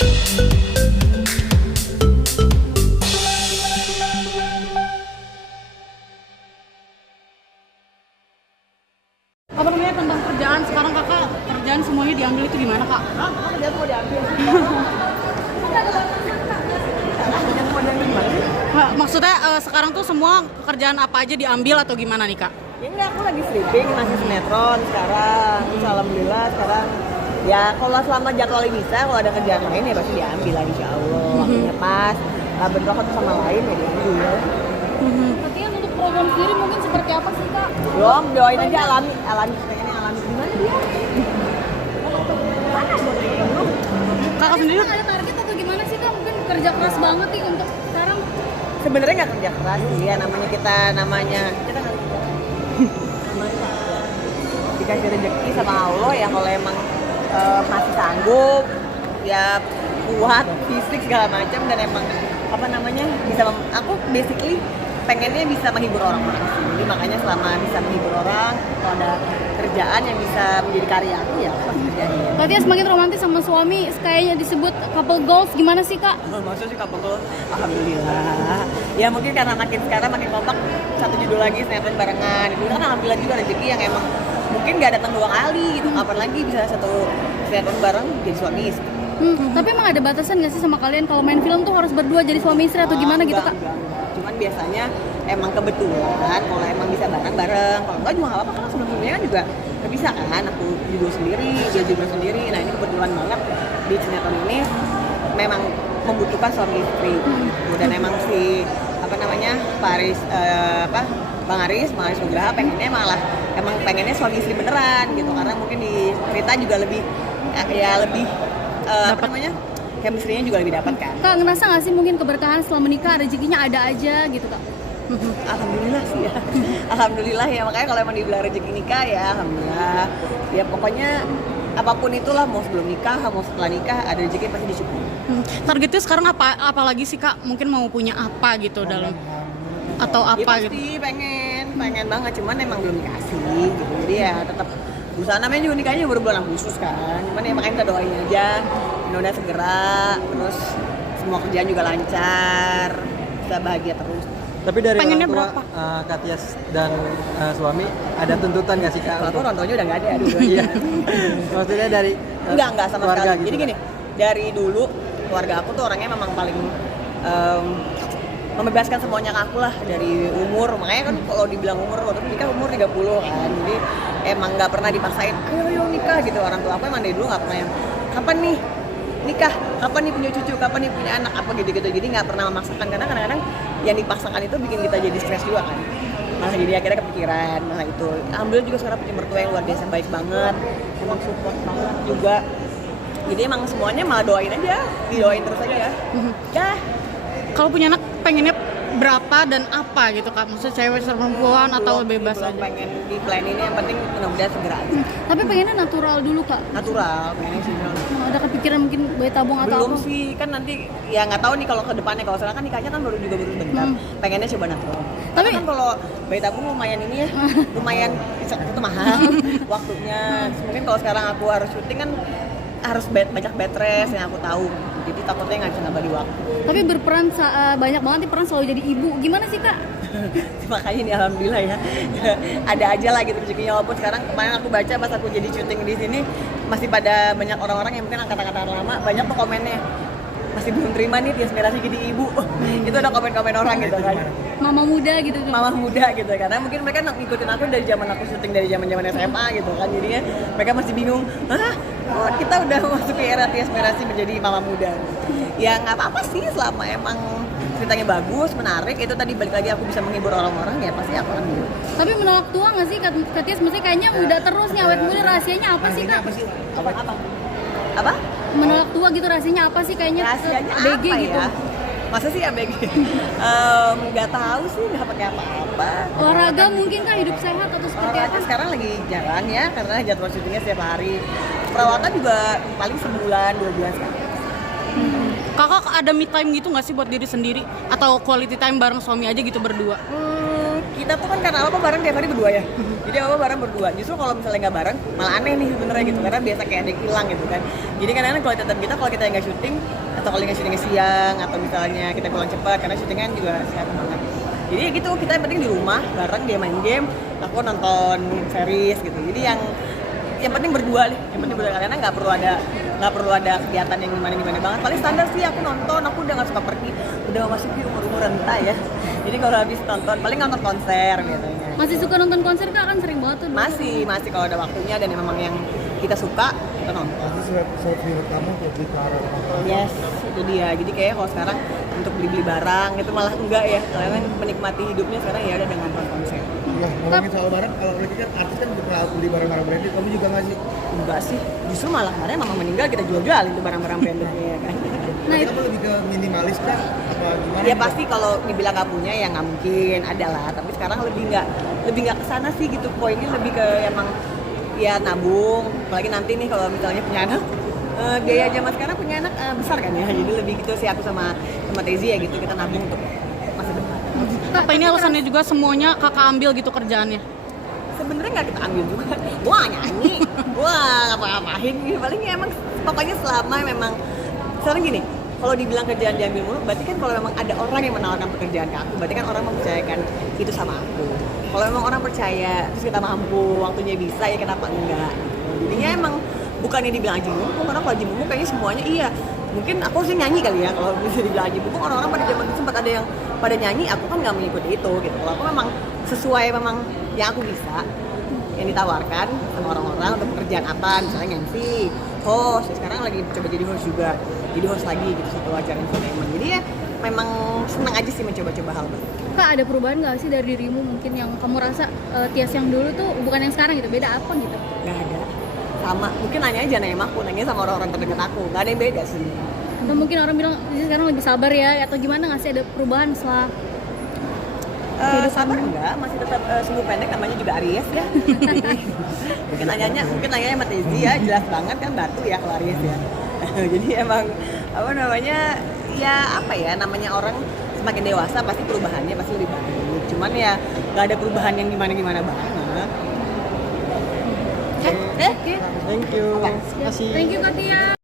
Apa namanya tentang kerjaan sekarang kakak, kerjaan semuanya diambil itu gimana kak? Kerjaan mau diambil. Maksudnya sekarang tuh semua kerjaan apa aja diambil atau gimana nih kak? Ini aku lagi stripping, masih sinetron sekarang. Terus alhamdulillah sekarang ya kalau selama jadwalnya bisa, kalau ada kerjaan lain ya pasti diambil lah insya Allah. Waktunya pas, bentrok satu sama lain ya diambil. Artinya untuk program sendiri mungkin seperti apa sih kak? Belum, doain aja alami pengennya alami gimana dia? Kakak sendiri Ada target atau gimana sih kak? Mungkin kerja keras banget nih untuk sekarang. Sebenarnya nggak kerja keras sih ya, kita nggak dikasih rezeki sama Allah ya, kalau emang masih sanggup ya, kuat fisik segala macam, dan emang bisa aku basically pengennya bisa menghibur orang-orang sih. Jadi makanya selama bisa menghibur orang, kalau ada kerjaan yang bisa menjadi karya aku ya aku pasti kerjain. Berarti ya semakin romantis sama suami, kayaknya disebut couple goals, gimana sih kak? Maksudnya sih couple, alhamdulillah. Ya mungkin karena sekarang makin kompak, satu judul lagi sinetron barengan. Itu kan alhamdulillah juga rezeki yang emang mungkin nggak datang 2 kali gitu. Kapan lagi bisa satu sinetron bareng jadi suami istri. Tapi emang ada batasan nggak sih sama kalian kalau main film tuh harus berdua jadi suami istri atau gimana gitu kak? Enggak. Cuman biasanya emang kebetulan kalau emang bisa bareng-bareng, kalau enggak juga nggak apa-apa, karena sebelumnya kan juga nggak bisa kan, aku judul sendiri, dia judul sendiri. Nah ini kebetulan banget di sinetron ini memang membutuhkan suami istri. Dan emang si Bang Aris Nugraha pengennya suami istri beneran gitu, karena mungkin di cerita juga lebih chemistry-nya juga lebih dapat kan. Kak ngerasa nggak sih mungkin keberkahan setelah menikah rezekinya ada aja gitu kak? Alhamdulillah sih ya. Alhamdulillah ya, makanya kalau emang dibilang rezeki nikah ya alhamdulillah. Ya pokoknya apapun itulah, mau sebelum nikah, mau setelah nikah, ada rezeki pasti disyukuri. targetnya sekarang apa lagi sih kak? Mungkin mau punya apa gitu dalam atau Ya apa pasti gitu? pengen banget, cuman emang belum dikasih gitu. Jadi ya tetap usaha, namanya juga nikahnya baru bulan Agustus kan. Cuman ya makanya kita doain aja, mudah-mudahan segera, terus semua kerjaan juga lancar, bisa bahagia terus. Tapi dari Pengennya orang tua, berapa? Katias dan suami ada tuntutan nggak sih kak? Kalau aku untuk- orang tuanya udah nggak ada. Iya. Maksudnya dari Enggak sama keluarga sekali. gitu. Jadi gini, dari dulu keluarga aku tuh orangnya memang paling membebaskan semuanya ke aku lah, dari umur. Makanya kan kalau dibilang umur, waktu itu nikah umur 30 kan. Jadi emang nggak pernah dipaksain, ayo nikah gitu. Orang tua aku emang dari dulu nggak pernah yang kapan nih nikah, kapan nih punya cucu, kapan nih punya anak, apa gitu-gitu. Jadi nggak pernah memaksakan, karena kadang-kadang yang dipaksakan itu bikin kita jadi stres juga kan. Malah jadi akhirnya kepikiran, malah itu. Alhamdulillah juga sekarang punya mertua yang luar biasa baik banget, emang support banget juga. Jadi emang semuanya malah doain aja, didoain terus aja ya. Dah. Kalau punya anak pengennya berapa dan apa gitu kak? Maksudnya cewek sama perempuan atau bebas belum aja? pengen di plan ini, yang penting mudah-mudahan segera aja. Tapi pengennya natural dulu kak. Natural, pengennya sih bilang. Ada kepikiran mungkin bayi tabung atau Belum apa? sih, kan nanti ya nggak tahu nih kalau ke depannya. Kalau sekarang kan nikahnya kan baru sebentar. Pengennya coba natural. Tapi kan kalau bayi tabung lumayan ini ya, lumayan itu mahal waktunya. Mungkin kalau sekarang aku harus syuting kan harus banyak bed rest yang aku tahu. Jadi takutnya nggak bisa nambah di waktu. Tapi berperan banyak banget nih peran selalu jadi ibu. Gimana sih kak? Makanya nih alhamdulillah ya ada aja lah gitu rezekinya. Walaupun sekarang kemarin aku baca pas aku jadi syuting di sini masih pada banyak orang-orang yang mungkin angkatan-angkatan lama, banyak tuh komennya masih belum terima nih Tias Mirasih jadi ibu. Itu ada komen-komen orang gitu kan, Mama muda gitu tuh. mama muda gitu, karena mungkin mereka ngikutin aku dari zaman aku syuting, dari zaman SMA gitu kan. Jadinya mereka masih bingung, hah, oh, kita udah masuk ke era Tias Mirasih menjadi mama muda. Ya nggak apa-apa sih, selama emang ceritanya bagus, menarik, itu tadi balik lagi aku bisa menghibur orang-orang, ya pasti aku akan dulu. Tapi menolak tua nggak sih Kak Tias? Maksudnya kayaknya muda terus nih, awet muda, rahasianya apa sih kak? Apa? Menolak tua gitu rahasianya apa sih kayaknya? Rahasianya BG apa gitu. ya? Masa sih ABG? Nggak tahu sih, nggak pakai apa-apa. Olahraga mungkin kah, hidup sehat atau seperti apa? Olahraga sekarang lagi jarang ya, karena jadwal syutingnya setiap hari. Perawatan juga paling sebulan, 2 bulan sekali. Kakak ada me time gitu nggak sih buat diri sendiri? Atau quality time bareng suami aja gitu berdua? kita tuh kan karena apa bareng tiap hari berdua ya. Jadi apa bareng berdua. Justru kalau misalnya nggak bareng malah aneh nih sebenarnya gitu. Karena biasa kayak ada yang hilang gitu kan. Jadi kadang-kadang kalau tetap kita kalau kita nggak syuting atau kalau nggak syutingnya siang atau misalnya kita pulang cepat karena syutingan juga siang banget. Jadi ya gitu kita yang penting di rumah bareng dia main game, aku nonton series gitu. Jadi yang penting berdua deh. Yang penting berdua karena nggak perlu ada kegiatan yang gimana banget. Paling standar sih aku nonton, aku udah nggak suka pergi, udah memasuki umur renta ya. Jadi kalau habis nonton paling nonton konser gitu. Masih suka nonton konser Kak? Kan sering banget tuh. Masih kalau ada waktunya dan memang yang kita suka kita nonton. Pasti surat film kamu untuk beli barang. Yes, itu dia. Jadi kayak kalau sekarang untuk beli barang itu malah enggak ya. Karena menikmati hidupnya sekarang ya udah dengan nonton konser. Ya, ngomongin soal barang, kalau lagi kan artis kan suka beli barang-barang branded, kamu juga nggak sih? Enggak sih. Justru malah kemarin mama meninggal kita jual-jualin tuh barang-barang branded ya kan. Nah, Tapi kamu lebih ke minimalis kah? Apa gimana? Ya pasti kalau dibilang nggak punya ya nggak mungkin ada lah. Tapi sekarang lebih nggak kesana sih gitu. Poinnya lebih ke emang ya nabung. Apalagi nanti nih kalau misalnya punya anak, biaya zaman sekarang punya anak besar kan ya. Jadi lebih gitu sih aku sama Tezi ya gitu kita nabung untuk masa depan. Apa ini alasannya juga semuanya kakak ambil gitu kerjaannya? Sebenarnya nggak kita ambil juga. Wah nyanyi, wah ngapa-ngapain gitu. Paling ya emang pokoknya selama memang sekarang gini. Kalau dibilang kerjaan diambil mulu, berarti kan kalau memang ada orang yang menawarkan pekerjaan ke aku, berarti kan orang mempercayakan itu sama aku. Kalau memang orang percaya, terus kita mampu, waktunya bisa, ya kenapa enggak? Jadinya emang bukannya dibilang aji mumpung, karena kalau aji mumpung kayaknya semuanya iya. Mungkin aku sih nyanyi kali ya, kalau bisa dibilang aji mumpung, orang-orang pada zaman itu sempat ada yang pada nyanyi, aku kan nggak mengikuti itu gitu. Kalau aku memang sesuai memang yang aku bisa, yang ditawarkan sama orang-orang untuk pekerjaan apa, misalnya MC, host, sekarang lagi coba jadi host juga. Jadi host lagi gitu satu acara infotainment. Jadi ya memang senang aja sih mencoba-coba hal baru. Kak, ada perubahan nggak sih dari dirimu mungkin yang kamu rasa Tias yang dulu tuh bukan yang sekarang gitu, beda apa gitu? Gak ada. Sama, mungkin nanya aja nanya aku, nanya sama orang-orang terdekat aku. Gak ada yang beda sih. Atau mungkin orang bilang "Tias sekarang lebih sabar ya" atau gimana, nggak sih ada perubahan setelah Sabar enggak, masih tetap sumbu pendek namanya juga Aries ya. mungkin nanyanya sama Tezi ya, jelas banget kan batu ya kalau Aries ya. Jadi emang apa namanya ya apa ya namanya orang semakin dewasa pasti perubahannya pasti lebih baik. Cuman ya nggak ada perubahan yang gimana banget. Oke. Thank you. Terima kasih. Thank you Kak Tia.